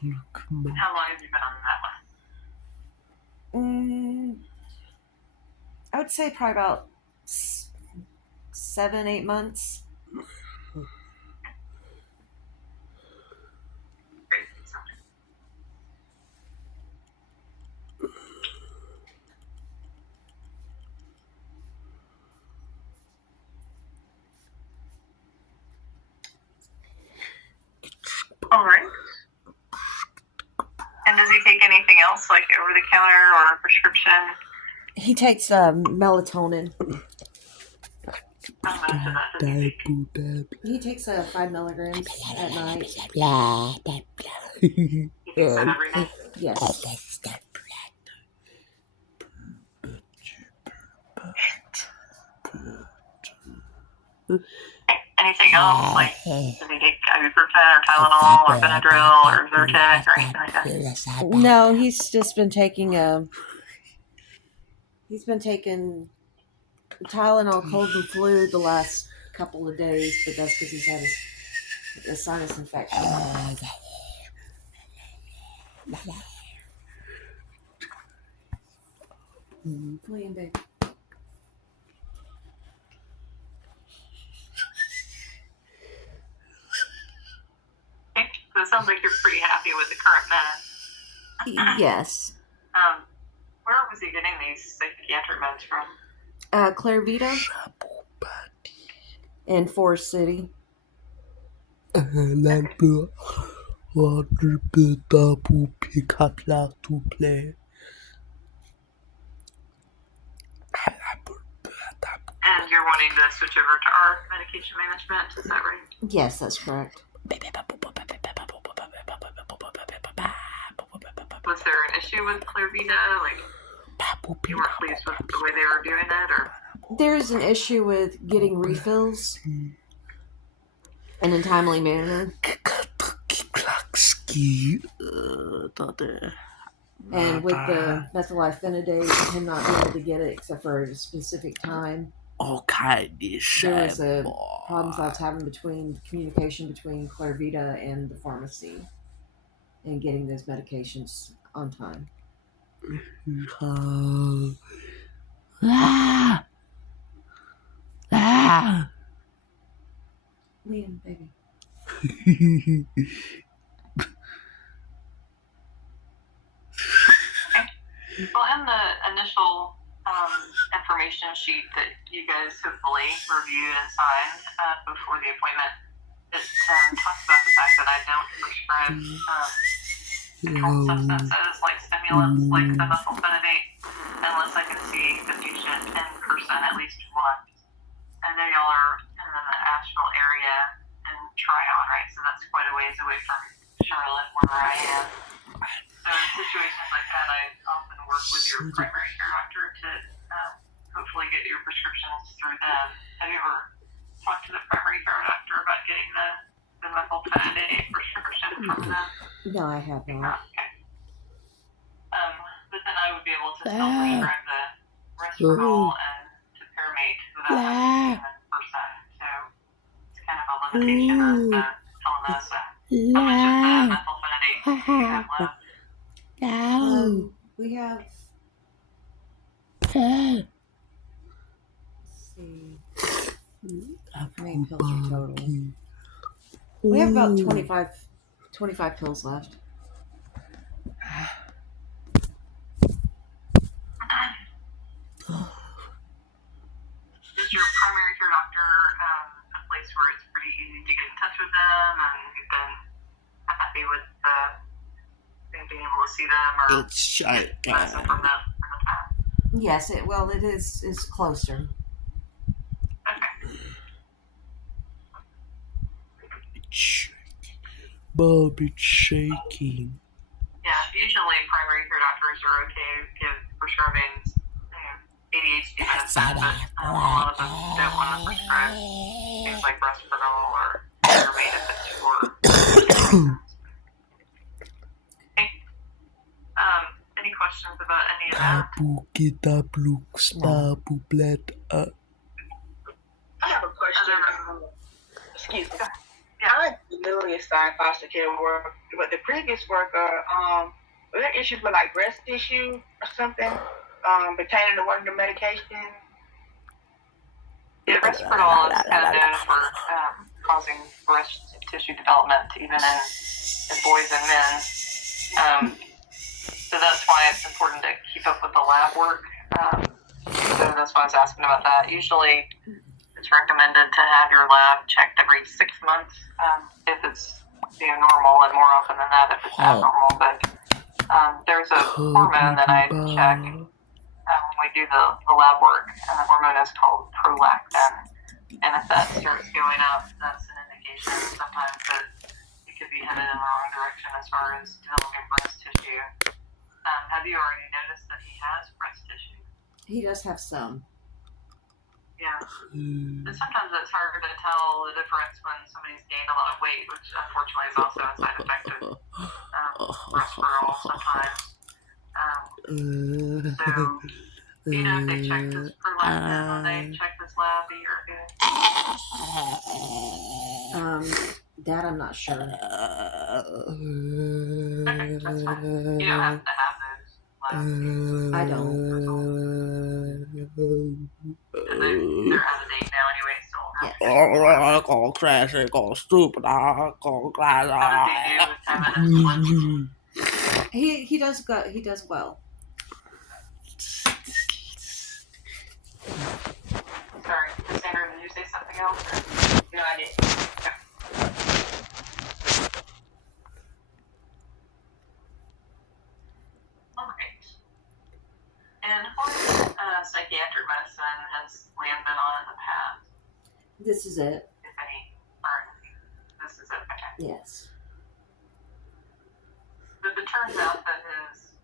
How long have you been on that one? I would say probably about 7-8 months. Great. All right. And does he take anything else, like over the counter or a prescription? He takes melatonin. How much of that does he take? He takes 5 milligrams at night. He takes that every night? Yes. Anything else, like does he take ibuprofen or Tylenol or Benadryl or Zyrtec or anything like that? No, he's just been taking Tylenol cold and flu the last couple of days, but that's because he's had a sinus infection. William, baby. Okay, so it sounds like you're pretty happy with the current meds. Yes. Where was he getting these psychiatric meds from? Clarvita in Forest City. And you're wanting to switch over to our medication management, is that right? Yes, that's correct. Was there an issue with Clarvita? Like, you weren't pleased with the way they were doing it, or? There's an issue with getting refills in a timely manner. And with the methylphenidate, him not being able to get it except for a specific time. There was problems I was having between communication between Clarvita and the pharmacy and getting those medications on time. Liam, baby. Well, in the initial information sheet that you guys hopefully reviewed and signed before the appointment, it talks about the fact that I don't prescribe controlled substances like stimulants like the methylphenidate unless I can see the patient in person at least once. I know y'all are in the Asheville area in Tryon, right? So that's quite a ways away from Charlotte, where I am. So in situations like that, I often work with your primary care doctor to hopefully get your prescriptions through them. Have you ever talked to the primary care doctor about getting the methylphenidate prescription from them? No, I have not. Okay. But then I would be able to still prescribe the resveratrol and topiramate without having to see them in person. So it's kind of a limitation of telling us how much of the methylphenidate do you have left? We have. Let's see. How many pills are total? We have about 25 pills left. Is your primary care doctor a place where it's pretty easy to get in touch with them, and you've been happy with being able to see them, or medicine from them in the past? Yes, it is closer. Okay. Bob, it's shaking. Yeah, usually primary care doctors are okay with prescribing ADHD medicine, but a lot of them don't want to prescribe things like resveratrol or topiramate if it's for okay. Any questions about any of that? I have a question. Excuse me. Yeah. I've been newly assigned foster care worker, but the previous worker, were there issues with like breast tissue or something pertaining to one of the medications? Yeah, resveratrol is kind of known for causing breast tissue development, even in boys and men. So that's why it's important to keep up with the lab work. So that's why I was asking about that. Usually, it's recommended to have your lab checked every 6 months if it's normal, and more often than that if it's abnormal. But there's a hormone that I check when we do the lab work. The hormone is called prolactin. And if that starts going up, that's an indication sometimes that it could be headed in the wrong direction as far as developing breast tissue. Have you already noticed that he has breast tissue? He does have some. Yeah. And sometimes it's hard to tell the difference when somebody's gained a lot of weight, which unfortunately is also a side effect of resveratrol sometimes. So, do you know if they checked his prolactin when they checked his lab a year ago? That I'm not sure. Okay, that's fine. You don't have to have those labs. I don't. They're out of date now anyway, so we'll have to Go crazy, go stupid, go crazy. How did they do with time in his blood? He does go. He does well. Sorry, Cassandra, did you say something else? No, I didn't. Okay. All right. And what psychiatric medicine has Liam been on in the past? This is it. If any, or this is it. Okay. Yes. If it turns out that his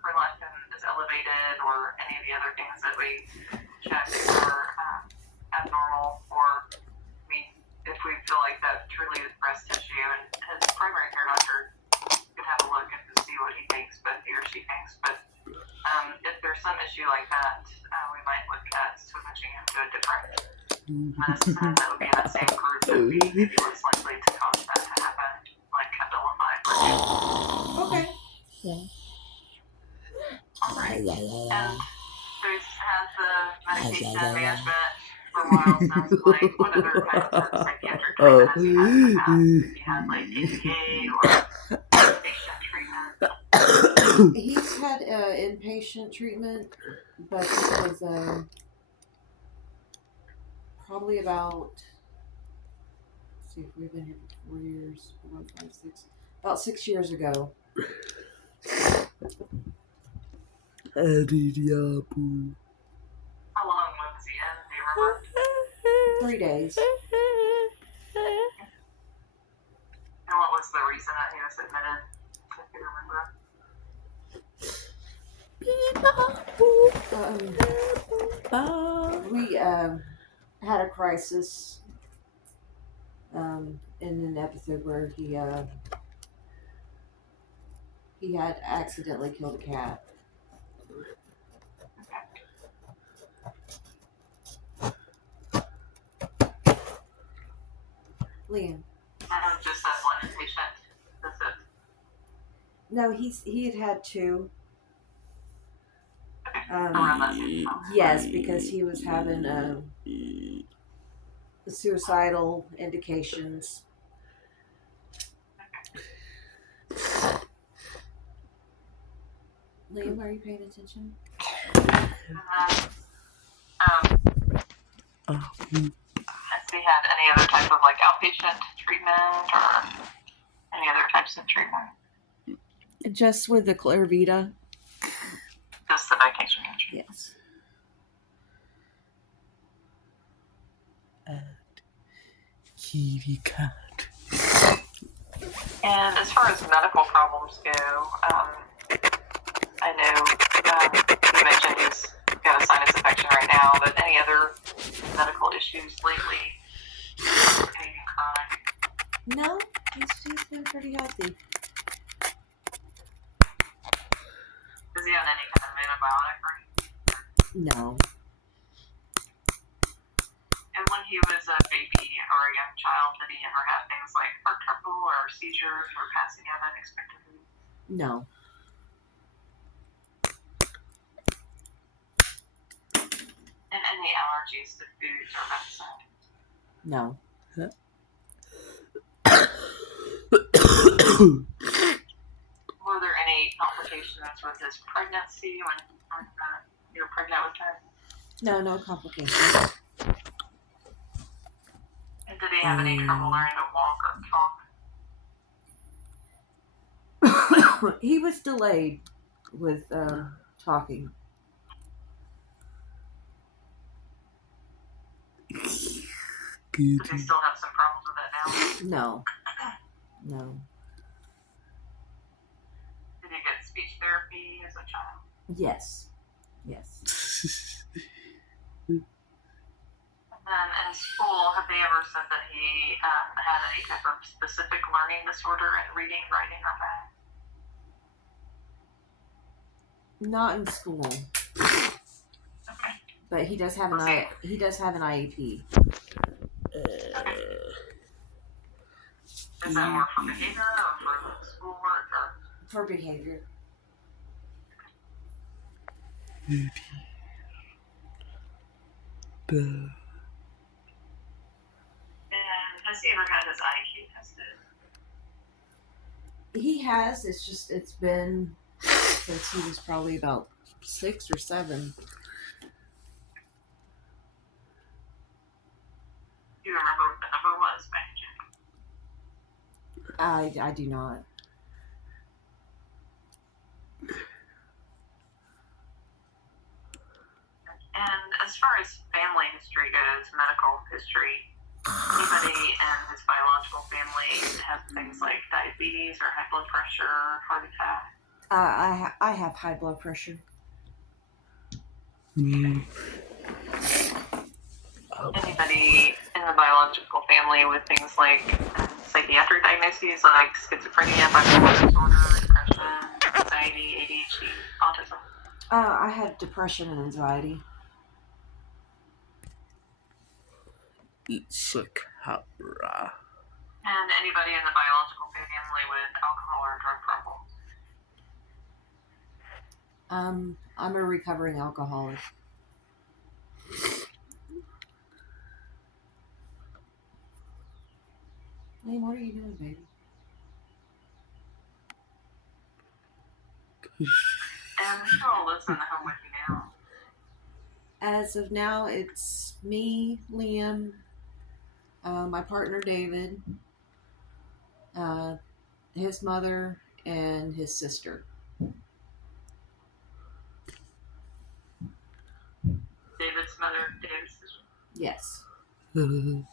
prolactin is elevated, or any of the other things that we check are abnormal, or if we feel like that truly is breast tissue, and his primary care doctor could have a look and see what he thinks, but he or she thinks. But if there's some issue like that, we might look at switching him to a different medicine that would be in that same group that would be maybe less likely to cause that to happen, like Abilify, for example. Okay. All right. And there's had the medication management for a while, sounds like. What other kinds of psychiatric treatment has he had in the past? Has he had like ABA or inpatient treatment? He's had inpatient treatment, but it was probably about. Let's see, if we've been here for 4 years, 4, 5, 6, about 6 years ago. How long was he in? Do you remember? 3 days. And what was the reason that he was admitted, if you remember? We had a crisis in an episode where he had accidentally killed a cat. Liam. Just that one inpatient visit. No, he had 2. Around that same time. Yes, because he was having suicidal indications. Liam, are you paying attention? Has he had any other type of like outpatient treatment or any other types of treatment? Just with the Claravita. Just the medication. Yes. Kitty cat. And as far as medical problems go, I know you mentioned he's got a sinus infection right now, but any other medical issues lately? Anything chronic? No, he's been pretty healthy. Is he on any kind of antibiotic or anything? No. And when he was a baby or a young child, did he ever have things like heart disorders or passing out unexpectedly? No. And any allergies to foods or medicine? No. Were there any complications with his pregnancy when you were pregnant with him? No complications. And did he have any trouble learning to walk or talk? He was delayed with talking. Does he still have some problems with that now? No. Did he get speech therapy as a child? Yes. And then in school, have they ever said that he had any type of specific learning disorder in reading, writing, or math? Not in school. Okay. But he does have an IEP. Is that more for behavior or for schoolwork or? For behavior. And has he ever had his IQ tested? He has. It's been since he was probably about 6 or 7. Do you remember what the number was, by any chance? I do not. And as far as family history goes, medical history, anybody in his biological family have things like diabetes or high blood pressure, heart attack? I have high blood pressure. Anybody in the biological family with things like psychiatric diagnoses like schizophrenia, bipolar disorder, depression, anxiety, ADHD, autism? I had depression and anxiety. It's a camera. And anybody in the biological family with alcohol or drug problems? I'm a recovering alcoholic. Hey, what are you doing, baby? And who all lives in the home with you now? As of now, it's me, Liam, my partner David, his mother, and his sister. David's mother, David's sister? Yes. And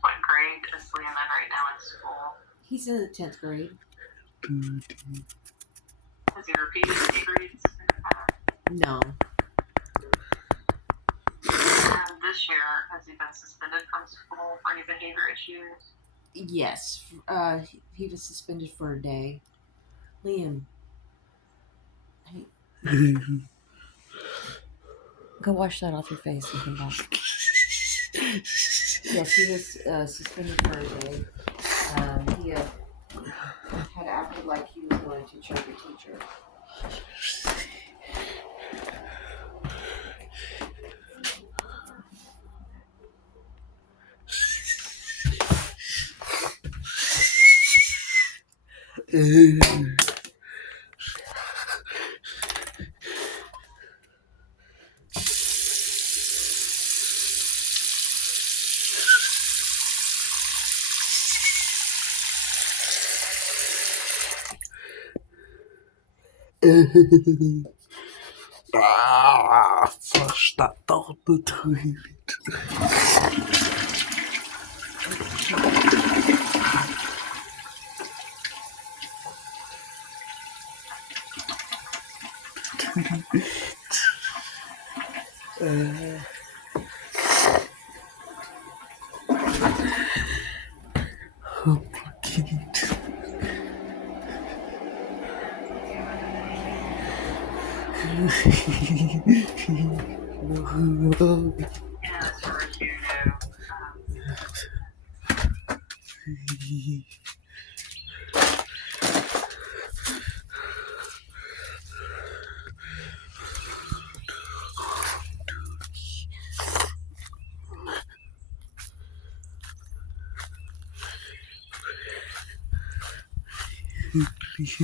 what grade is Liam in right now in school? He's in the 10th grade. Has he repeated any grades in the past? No. And this year, has he been suspended from school for any behavior issues? Yes. He was suspended for a day. Liam. Hey. Go wash that off your face and come back. Yes, he was suspended for a day. He had acted like he was going to choke a teacher. Första datorn. as far as you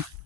know.